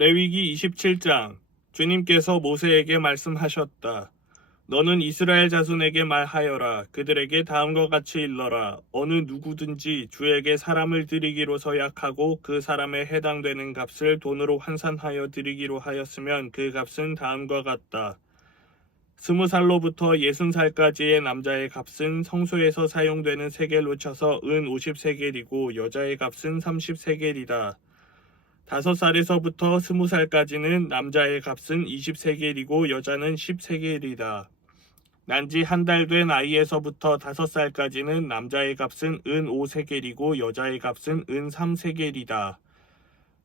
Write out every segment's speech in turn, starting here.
레위기 27장. 주님께서 모세에게 말씀하셨다. 너는 이스라엘 자손에게 말하여라. 그들에게 다음과 같이 일러라. 어느 누구든지 주에게 사람을 드리기로 서약하고 그 사람에 해당되는 값을 돈으로 환산하여 드리기로 하였으면 그 값은 다음과 같다. 20살로부터 60살까지의 남자의 값은 성소에서 사용되는 세겔로 쳐서 은 50세겔이고 여자의 값은 30세겔이다. 5살에서부터 20살까지는 남자의 값은 20세겔이고 여자는 10세겔이다. 난지 한 달 된 아이에서부터 5살까지는 남자의 값은 은 5세겔이고 여자의 값은 은 3세겔이다.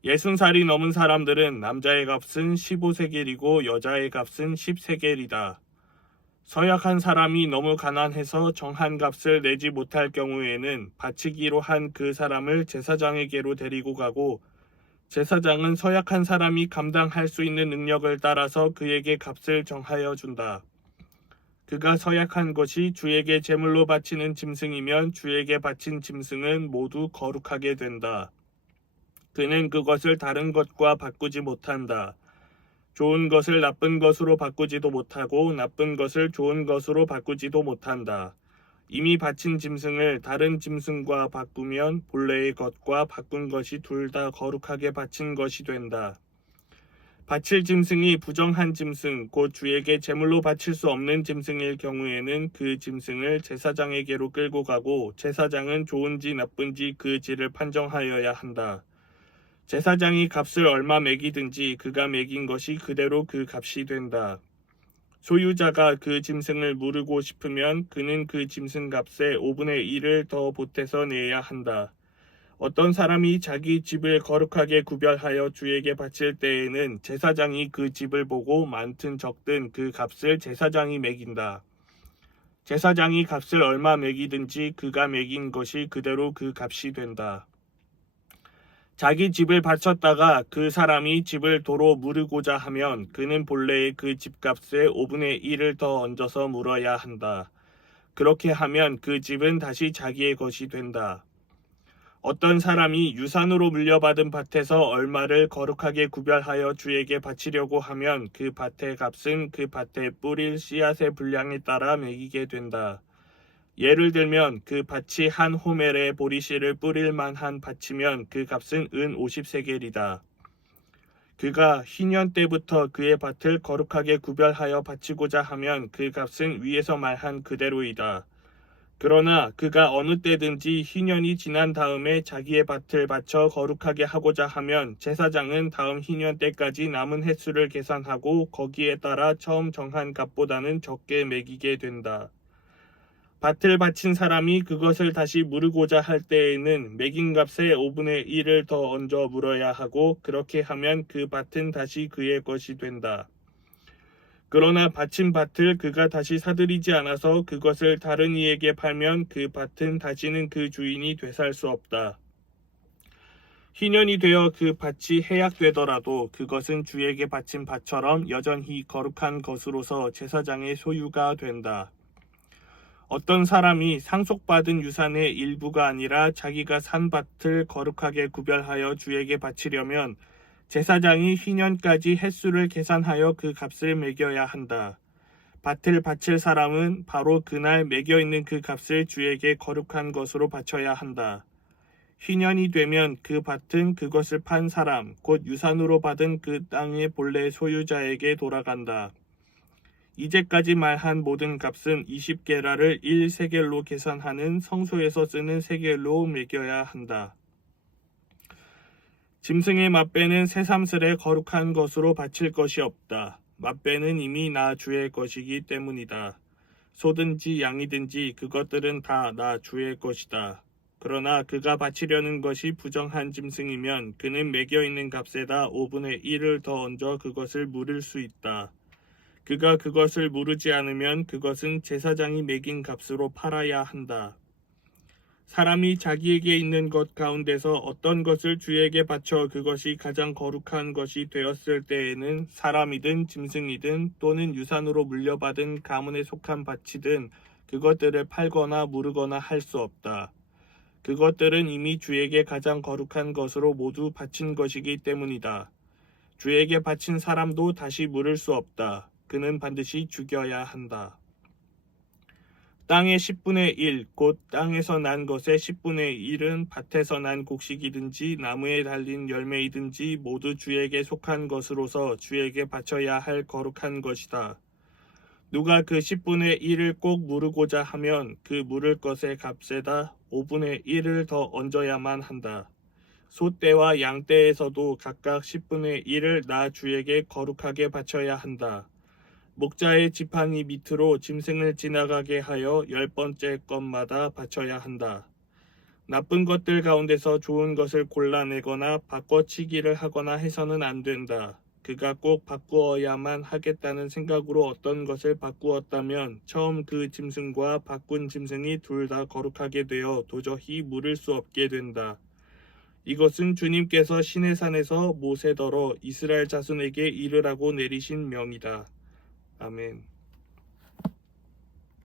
60살이 넘은 사람들은 남자의 값은 15세겔이고 여자의 값은 10세겔이다. 서약한 사람이 너무 가난해서 정한 값을 내지 못할 경우에는 바치기로 한 그 사람을 제사장에게로 데리고 가고 제사장은 서약한 사람이 감당할 수 있는 능력을 따라서 그에게 값을 정하여 준다. 그가 서약한 것이 주에게 제물로 바치는 짐승이면 주에게 바친 짐승은 모두 거룩하게 된다. 그는 그것을 다른 것과 바꾸지 못한다. 좋은 것을 나쁜 것으로 바꾸지도 못하고 나쁜 것을 좋은 것으로 바꾸지도 못한다. 이미 바친 짐승을 다른 짐승과 바꾸면 본래의 것과 바꾼 것이 둘 다 거룩하게 바친 것이 된다. 바칠 짐승이 부정한 짐승, 곧 주에게 제물로 바칠 수 없는 짐승일 경우에는 그 짐승을 제사장에게로 끌고 가고 제사장은 좋은지 나쁜지 그 질을 판정하여야 한다. 제사장이 값을 얼마 매기든지 그가 매긴 것이 그대로 그 값이 된다. 소유자가 그 짐승을 무르고 싶으면 그는 그 짐승 값의 5분의 1을 더 보태서 내야 한다. 어떤 사람이 자기 집을 거룩하게 구별하여 주에게 바칠 때에는 제사장이 그 집을 보고 많든 적든 그 값을 제사장이 매긴다. 제사장이 값을 얼마 매기든지 그가 매긴 것이 그대로 그 값이 된다. 자기 집을 바쳤다가 그 사람이 집을 도로 무르고자 하면 그는 본래의 그 집값의 5분의 1을 더 얹어서 물어야 한다. 그렇게 하면 그 집은 다시 자기의 것이 된다. 어떤 사람이 유산으로 물려받은 밭에서 얼마를 거룩하게 구별하여 주에게 바치려고 하면 그 밭의 값은 그 밭에 뿌릴 씨앗의 분량에 따라 매기게 된다. 예를 들면 그 밭이 한 호멜에 보리씨를 뿌릴 만한 밭이면 그 값은 은 50세겔이다. 그가 희년 때부터 그의 밭을 거룩하게 구별하여 바치고자 하면 그 값은 위에서 말한 그대로이다. 그러나 그가 어느 때든지 희년이 지난 다음에 자기의 밭을 바쳐 거룩하게 하고자 하면 제사장은 다음 희년 때까지 남은 횟수를 계산하고 거기에 따라 처음 정한 값보다는 적게 매기게 된다. 밭을 바친 사람이 그것을 다시 무르고자 할 때에는 매긴 값의 5분의 1을 더 얹어 물어야 하고 그렇게 하면 그 밭은 다시 그의 것이 된다. 그러나 바친 밭을 그가 다시 사들이지 않아서 그것을 다른 이에게 팔면 그 밭은 다시는 그 주인이 되살 수 없다. 희년이 되어 그 밭이 해약되더라도 그것은 주에게 바친 밭처럼 여전히 거룩한 것으로서 제사장의 소유가 된다. 어떤 사람이 상속받은 유산의 일부가 아니라 자기가 산 밭을 거룩하게 구별하여 주에게 바치려면 제사장이 희년까지 횟수를 계산하여 그 값을 매겨야 한다. 밭을 바칠 사람은 바로 그날 매겨 있는 그 값을 주에게 거룩한 것으로 바쳐야 한다. 희년이 되면 그 밭은 그것을 판 사람, 곧 유산으로 받은 그 땅의 본래 소유자에게 돌아간다. 이제까지 말한 모든 값은 20게라를 1세겔로 계산하는 성소에서 쓰는 세겔로 매겨야 한다. 짐승의 맛배는 새삼스레 거룩한 것으로 바칠 것이 없다. 맛배는 이미 나 주의 것이기 때문이다. 소든지 양이든지 그것들은 다 나 주의 것이다. 그러나 그가 바치려는 것이 부정한 짐승이면 그는 매겨 있는 값에다 5분의 1을 더 얹어 그것을 물을 수 있다. 그가 그것을 무르지 않으면 그것은 제사장이 매긴 값으로 팔아야 한다. 사람이 자기에게 있는 것 가운데서 어떤 것을 주에게 바쳐 그것이 가장 거룩한 것이 되었을 때에는 사람이든 짐승이든 또는 유산으로 물려받은 가문에 속한 밭이든 그것들을 팔거나 무르거나 할 수 없다. 그것들은 이미 주에게 가장 거룩한 것으로 모두 바친 것이기 때문이다. 주에게 바친 사람도 다시 물을 수 없다. 그는 반드시 죽여야 한다. 땅의 10분의 1, 곧 땅에서 난 것의 10분의 1은 밭에서 난 곡식이든지 나무에 달린 열매이든지 모두 주에게 속한 것으로서 주에게 바쳐야 할 거룩한 것이다. 누가 그 10분의 1을 꼭 물으고자 하면 그 물을 것의 값에다 5분의 1을 더 얹어야만 한다. 소떼와 양떼에서도 각각 10분의 1을 나 주에게 거룩하게 바쳐야 한다. 목자의 지팡이 밑으로 짐승을 지나가게 하여 10번째 것마다 바쳐야 한다. 나쁜 것들 가운데서 좋은 것을 골라내거나 바꿔치기를 하거나 해서는 안 된다. 그가 꼭 바꾸어야만 하겠다는 생각으로 어떤 것을 바꾸었다면 처음 그 짐승과 바꾼 짐승이 둘 다 거룩하게 되어 도저히 물을 수 없게 된다. 이것은 주님께서 시내산에서 모세더러 이스라엘 자손에게 이르라고 내리신 명이다. 아멘.